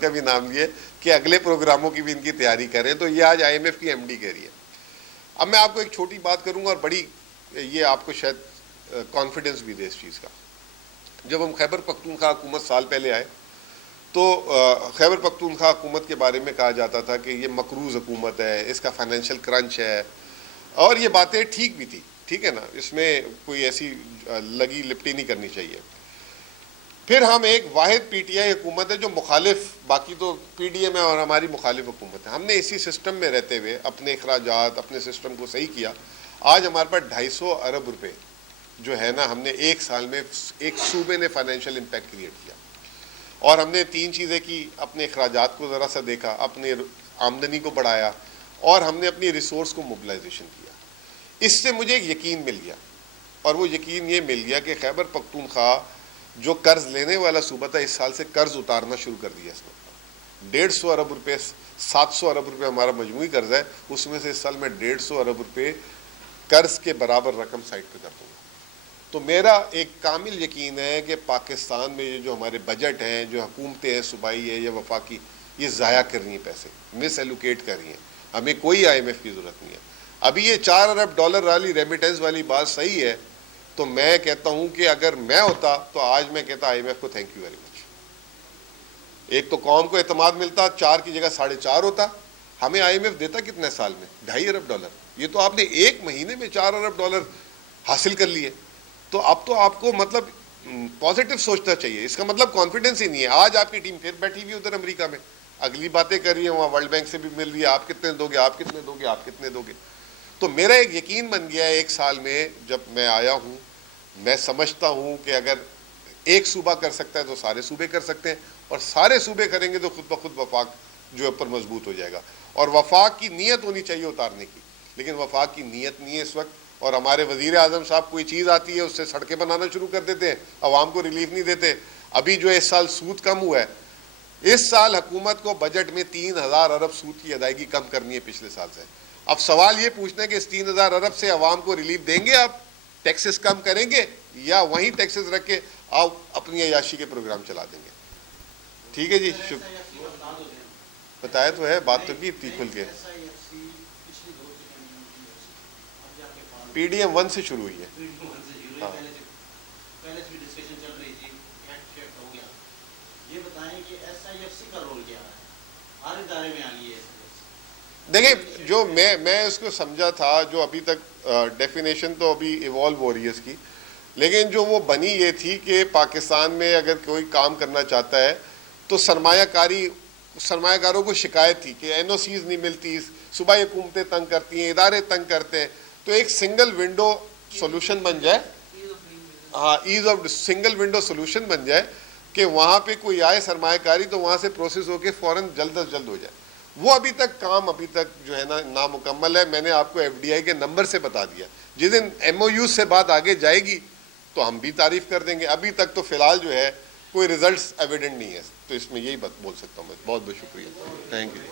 का भी नाम लिए कि अगले प्रोग्रामों की भी इनकी तैयारी करें। तो ये आज IMF की MD कह रही है। अब मैं आपको एक छोटी बात करूंगा और बड़ी, ये आपको शायद कॉन्फिडेंस भी दे इस चीज़ का। जब हम खैबर पख्तूनख्वा हुकूमत साल पहले आए तो खैबर पख्तूनख्वा हुकूमत के बारे में कहा जाता था कि ये मकरूज़ हुकूमत है, इसका फाइनेंशियल क्रंच है, और ये बातें ठीक भी थी, ठीक है ना, इसमें कोई ऐसी लगी लिपटी नहीं करनी चाहिए। फिर हम एक वाहिद PTI हुकूमत है जो मुखालिफ, बाकी तो PDM है और हमारी मुखालिफ हुकूमत है। हमने इसी सिस्टम में रहते हुए अपने अखराजात, अपने सिस्टम को सही किया। आज हमारे पास 250 अरब रुपए जो है ना, हमने एक साल में एक सूबे ने फाइनेंशियल इम्पैक्ट क्रिएट किया। और हमने 3 चीज़ें की, अपने अखराजात को ज़रा सा देखा, अपने आमदनी को बढ़ाया, और हमने अपनी रिसोर्स को मोबिलाइजेशन किया। इससे मुझे एक यकीन मिल गया, और वो यकीन ये मिल गया कि खैबर पख्तूनख्वा जो कर्ज लेने वाला सूबा था, इस साल से कर्ज उतारना शुरू कर दिया इसने। 150 अरब रुपये, 700 अरब रुपये हमारा मजमूई कर्ज है, उसमें से इस साल मैं 150 अरब रुपये कर्ज के बराबर रकम साइड पे कर दूँगा। तो मेरा एक कामिल यकीन है कि पाकिस्तान में ये जो हमारे बजट हैं, जो हुकूमतें हैं, सूबाई है या वफाकी, ये ज़ाया कर रही हैं, पैसे मिस एलोकेट कर रही हैं। हमें कोई IMF की ज़रूरत नहीं है। अभी ये 4 अरब डॉलर वाली रेमिटेंस वाली बात सही है, तो मैं कहता हूं कि अगर मैं होता तो आज मैं कहता IMF को थैंक यू वेरी मच। एक तो कौम को एतमाद मिलता, 4 की जगह 4.5 होता। हमें IMF देता कितने साल में? 2.5 अरब डॉलर। ये तो आपने एक महीने में 4 अरब डॉलर हासिल कर लिए। तो अब तो आपको मतलब पॉजिटिव सोचना चाहिए। इसका मतलब कॉन्फिडेंस ही नहीं है। आज आपकी टीम फिर बैठी हुई उधर अमेरिका में, अगली बातें कर रही है, वहाँ वर्ल्ड बैंक से भी मिल रही है, आप कितने दोगे, आप कितने दोगे, आप कितने दोगे। तो मेरा एक यकीन बन गया है, एक साल में जब मैं आया हूँ, मैं समझता हूँ कि अगर एक सूबा कर सकता है तो सारे सूबे कर सकते हैं, और सारे सूबे करेंगे तो खुद ब खुद वफाक जो ऊपर मजबूत हो जाएगा। और वफाक की नीयत होनी चाहिए उतारने की, लेकिन वफाक की नीयत नहीं है इस वक्त। और हमारे वज़ीर आज़म साहब कोई चीज़ आती है उससे सड़कें बनाना शुरू कर देते हैं, अवाम को रिलीफ नहीं देते। अभी जो इस साल सूद कम हुआ है, इस साल हुकूमत को बजट में 3000 अरब सूद की अदायगी कम करनी है पिछले साल से। अब सवाल ये पूछना है कि इस 3000 अरब से अवाम को रिलीफ देंगे आप, टैक्सेस कम करेंगे, या वहीं टैक्सेस रख के आप अपनी अयाशी के प्रोग्राम चला देंगे? ठीक है जी, बताया तो है, बात तो की थी खुल के। PDM 1 से शुरू हुई है। हाँ। देखिए, जो मैं उसको समझा था, जो अभी तक डेफिनेशन तो अभी इवॉल्व हो रही है इसकी, लेकिन जो वो बनी ये थी कि पाकिस्तान में अगर कोई काम करना चाहता है तो सरमायाकारों को शिकायत थी कि NOCs नहीं मिलती, सूबाई हुकूमतें तंग करती हैं, इदारे तंग करते हैं। तो एक सिंगल विंडो सोल्यूशन बन जाए, हाँ, ease of single window solution बन जाए कि वहाँ पे कोई आए सरमायाकारी तो वहाँ से प्रोसेस होके फ़ौरन जल्द अज जल्द हो जाए। वो अभी तक काम अभी तक जो है ना नामुकम्मल है। मैंने आपको FDI के नंबर से बता दिया, जिस दिन MOU से बात आगे जाएगी तो हम भी तारीफ कर देंगे। अभी तक तो फिलहाल जो है कोई रिजल्ट्स एविडेंट नहीं है, तो इसमें यही बात बोल सकता हूँ मैं। बहुत बहुत शुक्रिया, थैंक यू।